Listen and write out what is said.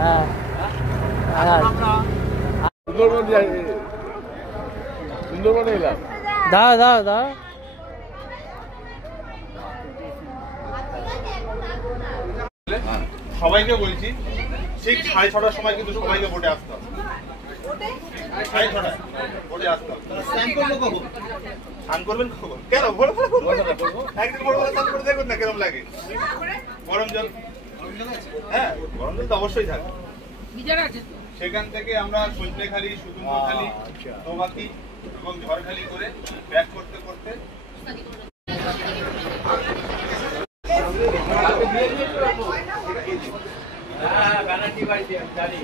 হ্যাঁ সুন্দরবনে এলাম। দাও দাও দাও। সবাইকে বলছি ঠিক 6:30টার সময় কিন্তু সবাইকে ভোটে আসতে হবে। 6:30টায় ভোটে আসতে হবে। স্নান করবেন কখন? কেন ভোরবেলা করবো? একদিন ভোরবেলা স্নান করে দেখুন না কেরম লাগে। গরম জল, হ্যাঁ গরম জল তো অবশ্যই থাকে। সেখান থেকে আমরা সজনেখালি, সুকুমারখালি, তোবাকি এবং ঝড়খালি করে ব্যাক করতে করতে ব্যানার্জি বাড়িতে জানি